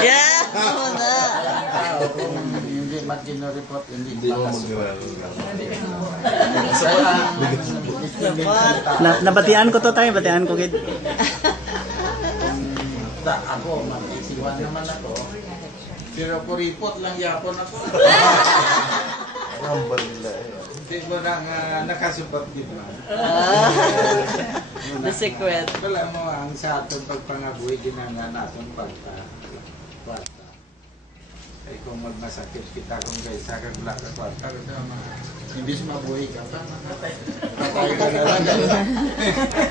Yeah, muna. Hindi mag-report, hindi mo Nabatian ko to tayo, batian ko gid. Ako, mag-isiwan naman ako. Pero kuripot lang yapon ako. Rambal nila Hindi mo nang nakasubat din mo. The secret. Wala mo ang sa atong pagpangabuhi, ginanga natong kwarta. Ay kung magmasakit kita kung kaysa kang wala ka kwarta, imbis mabuhi ka pa, patay ka na lang.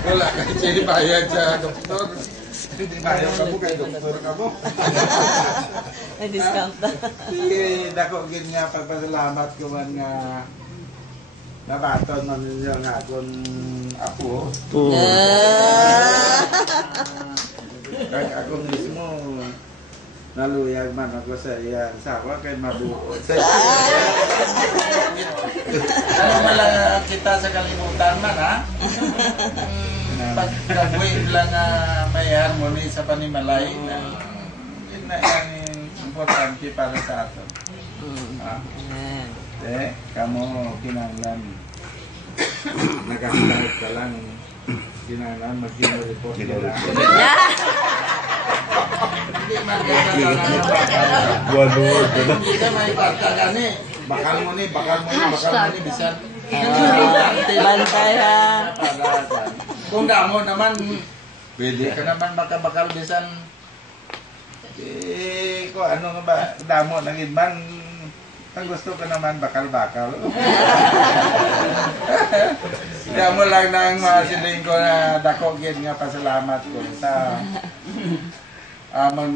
Wala ka siya bayad sa doktor. Hindi bayad ka mo kay doktor ka mo. May discount na. Sige, dako gin nga pagpasalamat ko man nga nabaton man ninyo nga akong apo. Kaya ako mismo naluyag man ako sa iya sawa kay mabuo. Ano malang kita sa kalimutan man ha? Pagkabuhi lang may harmony sa panimalay na yun na yung importante para sa ato. Kamu kinanglan nag-start ka lang kinanglan mag-report nila. Hindi ka may parta gani. Bakal mo ni bisan. Bantay ha. Kung damo naman, pwede ka naman makabakal bisan. Kung ano nga ba, damo na man, ang gusto ko naman bakal-bakal. Damo lang nang masiling ko na dako gid nga pasalamat ko sa amang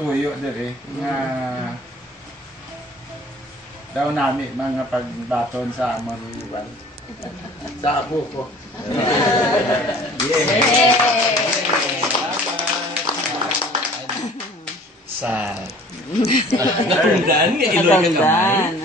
tuyo diri nga daw nami mga pagbaton sa amon iban sa apo ko. sa natunggan, iloy ka kamay.